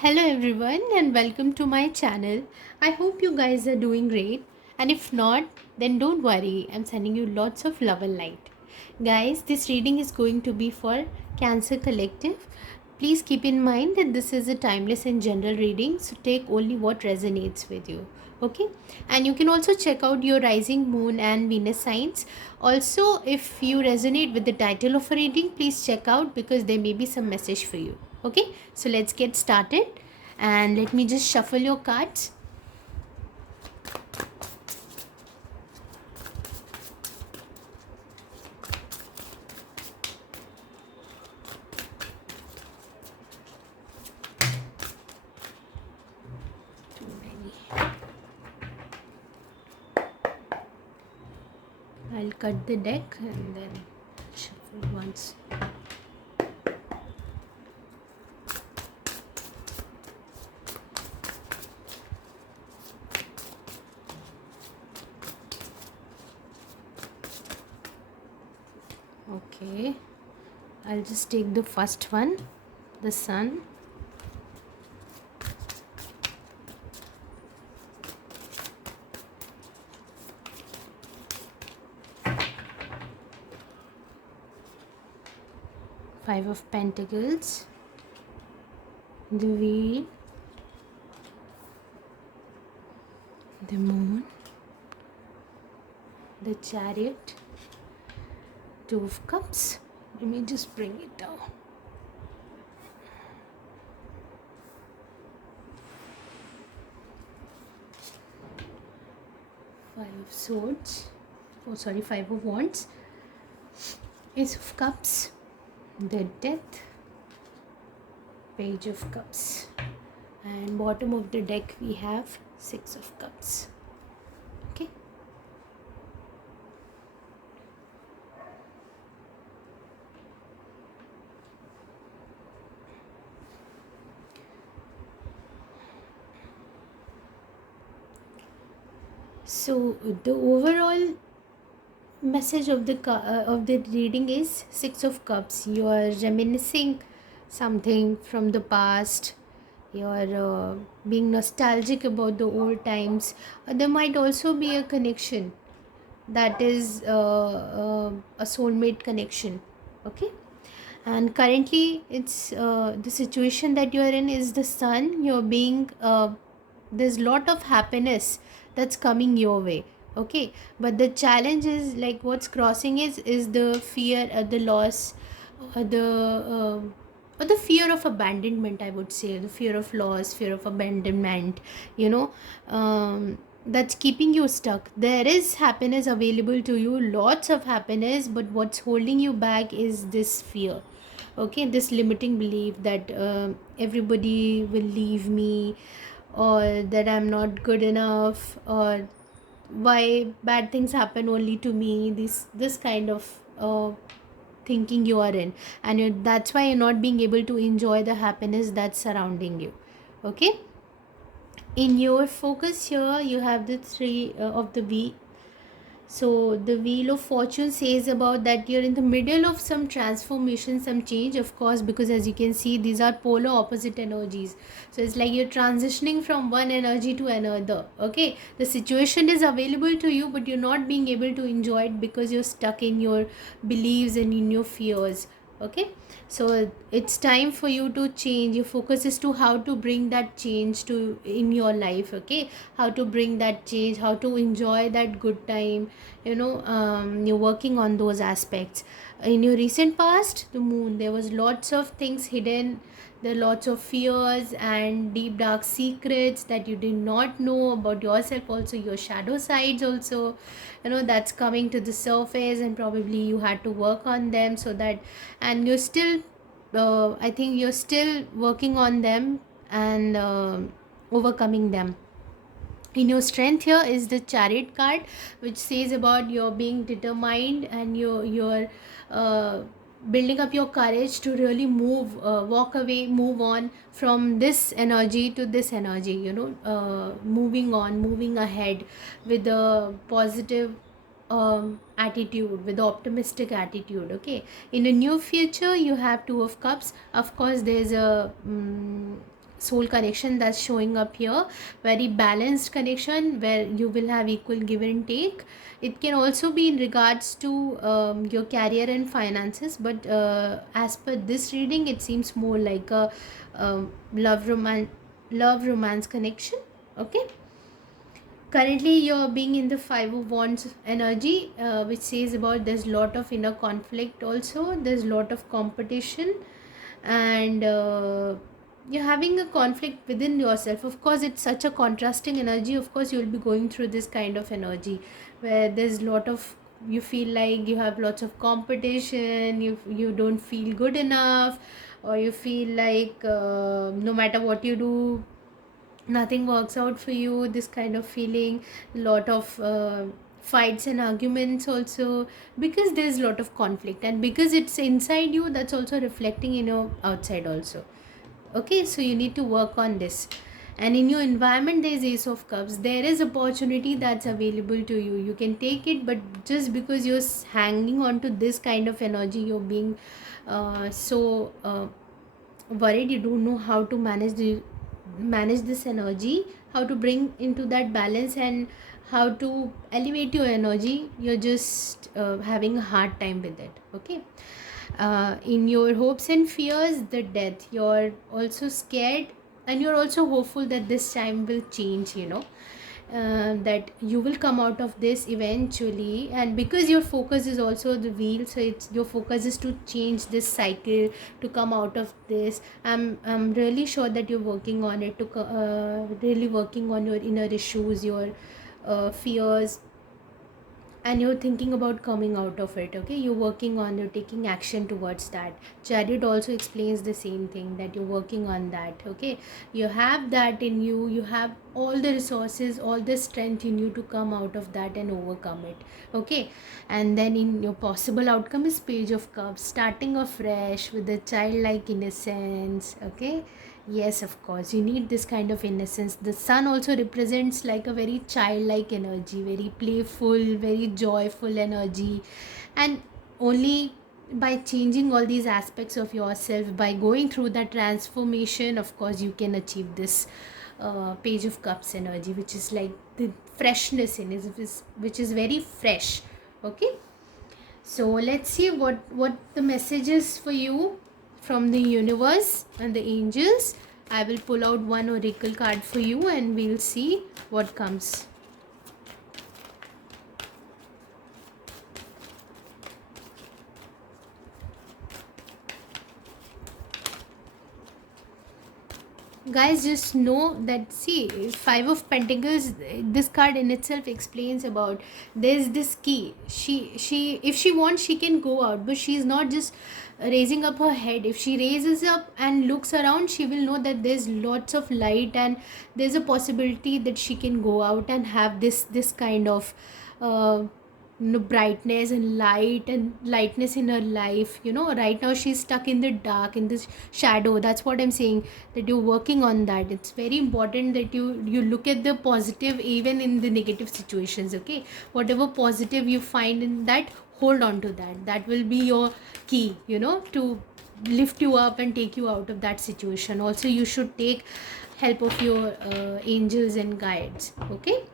Hello everyone and welcome to my channel. I hope you guys are doing great, and if not, then don't worry, I'm sending you lots of love and light. Guys, this reading is going to be for Cancer Collective. Please keep in mind that this is a timeless and general reading, so take only what resonates with you. Okay, and you can also check out your rising moon and Venus signs. Also, if you resonate with the title of a reading, please check out because there may be some message for you. Okay, so let's get started, and let me just shuffle your cards. Too many. I'll cut the deck and then shuffle once. Okay, I'll just take the first one, the Sun. Five of Pentacles, the Wheel, the Moon, the Chariot, Two of Cups. Let me just bring it down. Five of Swords. Oh, sorry, Five of Wands. Ace of Cups, the Death, Page of Cups, and bottom of the deck we have Six of Cups. Okay. So the overall message of the reading is Six of Cups. You are reminiscing something from the past. You are being nostalgic about the old times. There might also be a connection that is a soulmate connection. Okay, and currently it's the situation that you are in is the Sun. You're being there's lot of happiness that's coming your way. Okay, but the challenge is like what's crossing is the fear, the loss, uh, or the fear of abandonment. I would say the fear of loss, fear of abandonment, you know. That's keeping you stuck. There is happiness available to you, lots of happiness, but what's holding you back is this fear. Okay, this limiting belief that everybody will leave me, or that I'm not good enough, or why bad things happen only to me, this kind of thinking you are in, and that's why you're not being able to enjoy the happiness that's surrounding you. Okay, in your focus here you have the three of the wheel. So the Wheel of Fortune says about that you're in the middle of some transformation, some change, of course, because as you can see, these are polar opposite energies. So it's like you're transitioning from one energy to another. Okay, the situation is available to you, but you're not being able to enjoy it because you're stuck in your beliefs and in your fears. Okay, so it's time for you to change. Your focus is to how to bring that change to in your life. Okay, how to bring that change, how to enjoy that good time. You're working on those aspects. In your recent past, the Moon, there was lots of things hidden. There are lots of fears and deep dark secrets that you did not know about yourself, also your shadow sides also, that's coming to the surface, and probably you had to work on them, so that, and you're still I think you're still working on them and overcoming them. In your strength here is the Chariot card, which says about your being determined, and your uh, building up your courage to really move, walk away, move on from this energy to this energy, moving on, moving ahead with a positive attitude, with optimistic attitude. Okay, in a new future you have Two of Cups. Of course, there's a soul connection that's showing up here. Very balanced connection where you will have equal give and take. It can also be in regards to your career and finances, but as per this reading it seems more like a love romance connection. Okay, currently you're being in the five of wands energy, which says about there's lot of inner conflict, also there's lot of competition, and you're having a conflict within yourself. Of course it's such a contrasting energy. Of course you'll be going through this kind of energy where there's lot of, you feel like you have lots of competition, you don't feel good enough, or you feel like no matter what you do nothing works out for you, this kind of feeling. Lot of fights and arguments also, because there's a lot of conflict, and because it's inside you, that's also reflecting in your outside also. Okay, so you need to work on this. And in your environment there's ace of cups. There is opportunity that's available to you, you can take it, but just because you're hanging on to this kind of energy, you're being worried, you don't know how to manage this energy, how to bring into that balance, and how to elevate your energy. You're just having a hard time with it. Okay, in your hopes and fears, the death, you're also scared, and you're also hopeful that this time will change, that you will come out of this eventually. And because your focus is also the wheel, so it's your focus is to change this cycle, to come out of this. I'm really sure that you're working on it, to really working on your inner issues, your fears, and you're thinking about coming out of it. Okay, you're working on, you're taking action towards that. Chariot also explains the same thing, that you're working on that. Okay, you have that in you, you have all the resources, all the strength you need to come out of that and overcome it. Okay, and then in your possible outcome is page of cups, starting afresh with a childlike innocence. Okay, yes, of course you need this kind of innocence. The sun also represents like a very childlike energy, very playful, very joyful energy. And only by changing all these aspects of yourself, by going through that transformation, of course you can achieve this page of cups energy, which is like the freshness in it, which is very fresh. Okay, so let's see what the message is for you from the universe and the angels. I will pull out one oracle card for you and we'll see what comes. Guys, just know that, see, five of pentacles, this card in itself explains about there's this key. She if she wants she can go out, but she's not just raising up her head. If she raises up and looks around, she will know that there's lots of light, and there's a possibility that she can go out and have this kind of uh, brightness and light and lightness in her life. Right now she's stuck in the dark, in this shadow. That's what I'm saying, that you're working on that. It's very important that you look at the positive even in the negative situations. Okay, whatever positive you find in that, hold on to that. That will be your key, to lift you up and take you out of that situation. Also you should take help of your angels and guides. Okay,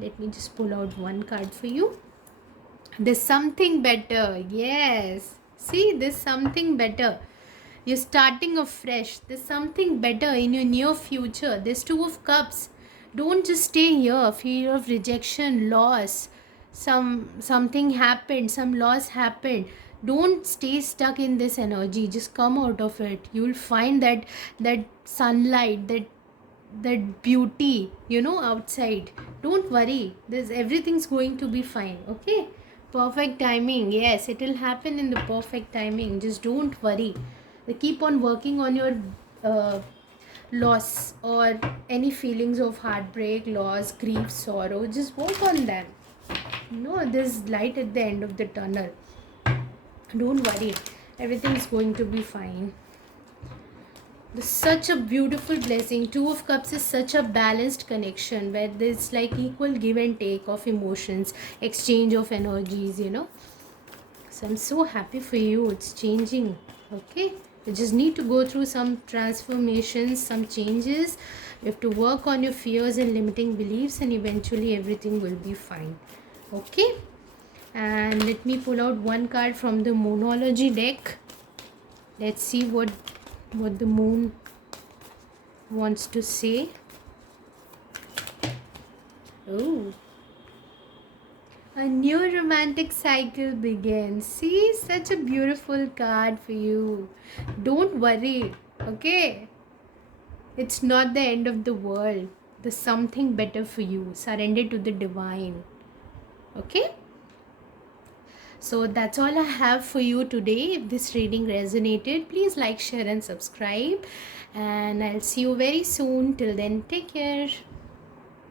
let me just pull out one card for you. There's something better. Yes. See, there's something better. You're starting afresh. There's something better in your near future. There's two of cups. Don't just stay here. Fear of rejection, loss. Something happened. Some loss happened. Don't stay stuck in this energy. Just come out of it. You'll find that sunlight, that beauty, outside. Don't worry. There's everything's going to be fine. Okay, perfect timing. Yes, it will happen in the perfect timing. Just don't worry. Keep on working on your uh, loss, or any feelings of heartbreak, loss, grief, sorrow. Just work on them. There's light at the end of the tunnel. Don't worry, everything's going to be fine. Such a beautiful blessing. Two of cups is such a balanced connection where there's like equal give and take of emotions, exchange of energies. So I'm so happy for you. It's changing. Okay, You just need to go through some transformations, some changes. You have to work on your fears and limiting beliefs, and eventually everything will be fine. Okay, and let me pull out one card from the Moonology deck. Let's see what the moon wants to say. Oh, a new romantic cycle begins. See, such a beautiful card for you. Don't worry, okay? It's not the end of the world. There's something better for you. Surrender to the divine. Okay? So that's all I have for you today. If this reading resonated, please like, share, and subscribe. And I'll see you very soon. Till then, take care.